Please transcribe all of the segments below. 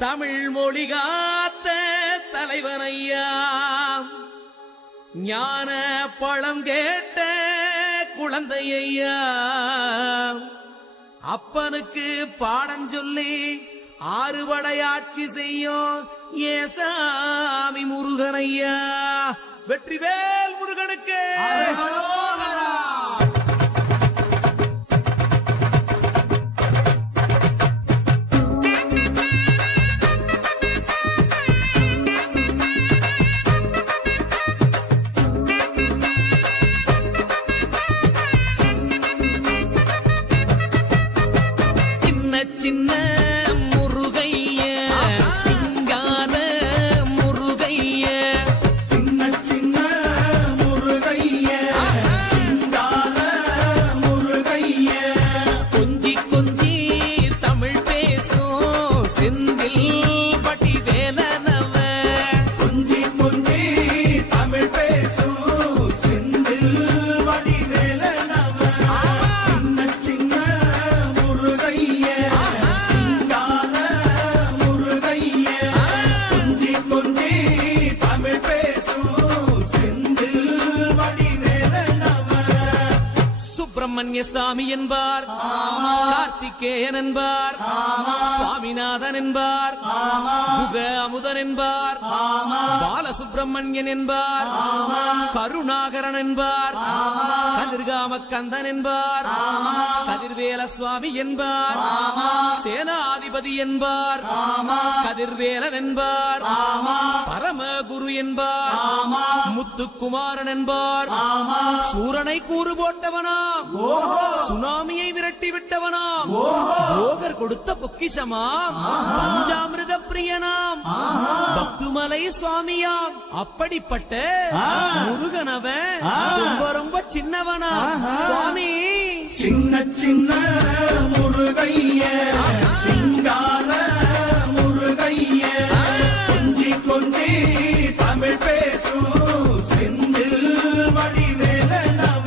தமிழ் மொழி காத்த தலைவனையா, ஞான பழம் கேட்ட குழந்தையா, அப்பனுக்கு பாடம் சொல்லி ஆறுபடையாட்சி செய்யும் ஏசாமி முருகனையா. வெற்றிவேல் முருகனுக்கு. சின்ன முருகைய சிங்கார முருகைய, சின்ன சின்ன முருகைய சிங்கார முருகைய, கொஞ்சி கொஞ்சி தமிழ் பேசும் செந்தில் பட்டி வேலனவ, கொஞ்சி கொஞ்சி தமிழ் பேசும் செந்தில் வடிவேலனவ, சின்ன சின்ன முருகைய சிங்கார முருகைய, கொஞ்சி கொஞ்சி தமிழ் பேசும் செந்தில் வடிவேலனவ. சுப்பிரமணிய சாமி என்பார், கார்த்திகேயன் என்பார், சுவாமிநாதன் என்பார், முக அமுதன் என்பார், பாலசுப்பிரமணியன் என்பார், கருணாகரன் என்பார், கதிர்காம கந்தன் என்பார், கதிர்வேல சுவாமி என்பார், சேனாதிபதி என்பார், கதிர்வேலன் என்பார், பரமகுரு என்பார், முத்துக்குமாரன் என்பார், சூரனை கூறு போட்டவனாம், சுனாமியை விரட்டி விட்டவனாம், போகர் கொடுத்த பொக்கிஷமாம், பஞ்சாமிர்த பிரியனாம், பக்துமலை சுவாமியாம். அப்படிப்பட்ட முருகனவன் ரொம்ப ரொம்ப சின்னவனா சுவாமி. சின்ன சின்ன முருகைய சிங்கார முருகைய, கொஞ்சி கொஞ்சி தமிழ் பேசும் செந்தில் வடிவேலனவ.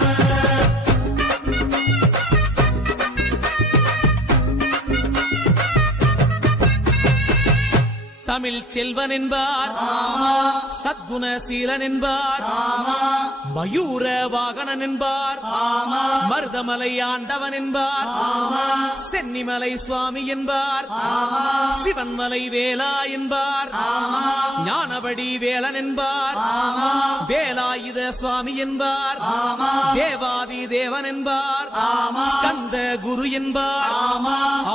தமிழ் செல்வன் என்பார், சத்குணசீலன் என்பார், மயூர வாகனன் என்பார், மருதமலை ஆண்டவன் என்பார், சென்னிமலை சுவாமி என்பார், சிவன்மலை வேலா என்பார், ஞானபடி வேலன் என்பார், வேலாயுத சுவாமி என்பார், தேவாதி தேவன் என்பார், ஸ்கந்த குரு என்பார்,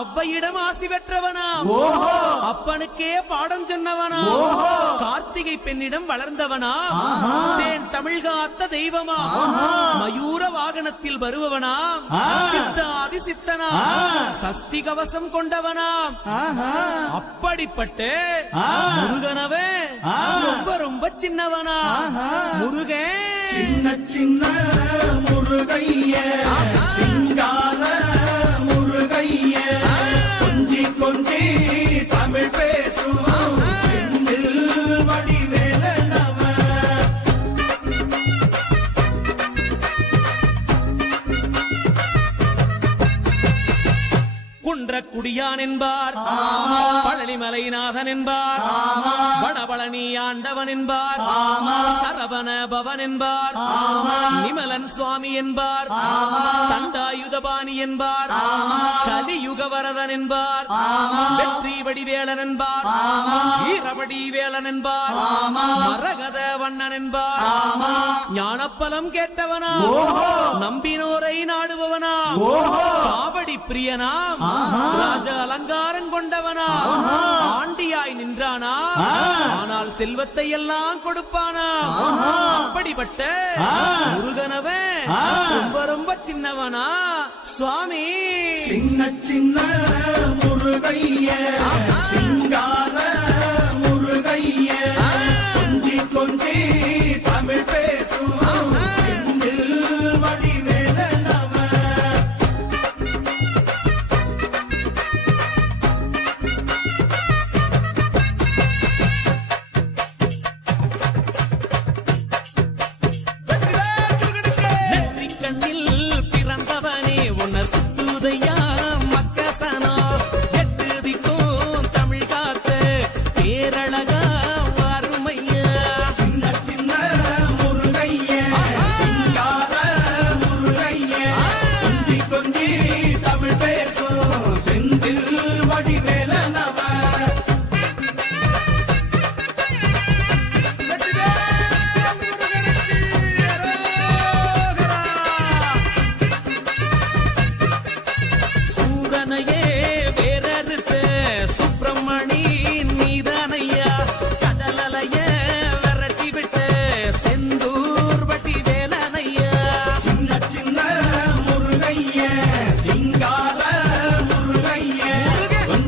அவ்வையிடம் ஆசி பெற்றவனாம், அப்பனுக்கே பாடம் சொன்னவனா, கார்த்திகை பெண்ணிடம் வளர்ந்தவனா, தேன் தமிழ் காத்த தெய்வமா, மயூர வாகனத்தில் வருபவனாம், சித்தாதி சித்தனா, சஷ்டி கவசம் கொண்டவனாம். அப்படிப்பட்ட முருகனவே ரொம்ப ரொம்ப சின்னவனா முருகன். சின்ன சின்ன முருகைய சிங்கார முருகைய, கொஞ்சி கொஞ்சி தமிழ் பேசும் செந்தில் வடிவேலனவ. குன்றக்குடியான் என்பார், பழனிமலைநாதன் என்பார், வடபழனி ஆண்டவன் என்பார், சரவண பவன் என்பார், நிமலன் சுவாமி என்பார், தண்டாயுதபாணி என்பார், கலியுக வரதன் என்பார், வெற்றி வடிவேலன் என்பார், வீரவடி வேலன் என்பார், மரகத வண்ணன் என்பார், ஞானப்பலம் கேட்டவனா, நம்பினோரை நாடுபவனா, காவடி பிரியனாம், ராஜ அலங்காரம் கொண்டவனா, ஆண்டியாய் நின்றானா, ஆனால் செல்வத்தை எல்லாம் கொடுப்பானா. அப்படிப்பட்ட முருகனவன் ரொம்ப ரொம்ப சின்னவனா சுவாமி. சின்ன சின்ன முருகைய சிங்கார முருகைய, கொஞ்சி கொஞ்சி தமிழ் பேசும் செந்தில் வடிவேலனவ. பிறந்தவனே உன்னை சுத்துதையா மக்கசனா, எட்டு திக்கும் தமிழ்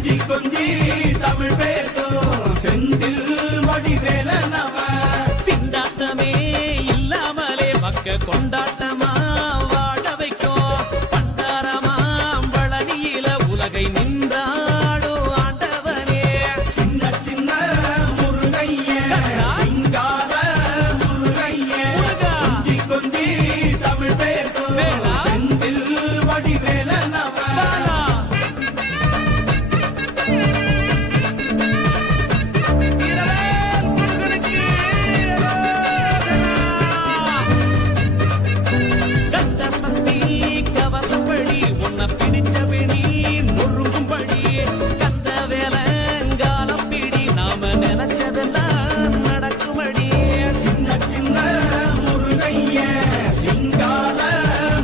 கொஞ்சி கொஞ்சி தமிழ் பேசும் செந்தில் வடிவேலனவ திண்டாட்டமே இல்லாமலே மக்க கொண்டாட்டமா வாழ வைக்கும் பண்டாரமாம் பழனியில உலகை நின்றாடோ ஆண்டவனே சின்ன சின்ன முருகைய சிங்கார முருகைய முருகா. கொஞ்சி கொஞ்சி தமிழ் பேசும் வேளா. செந்தில் வடிவேலனவ வாடா. வீரவேல் முருகனுக்கு கந்த சஷ்டி கவசப்படி உன்னை பிடிச்சபடி நொறுங்கும்படி கந்த வேலங்காலம் பிடி நாம நினைச்சதெல்லாம் நடக்கும்படி சின்ன சின்ன முருகைய சிங்கார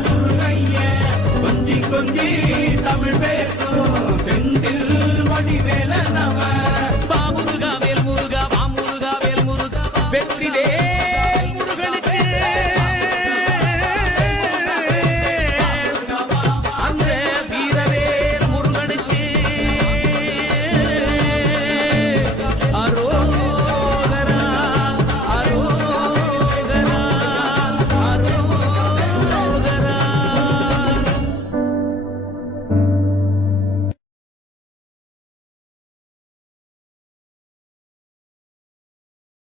முருகைய கொஞ்சி கொஞ்சி தமிழ் பேசும் செந்தில் வடிவேலனவ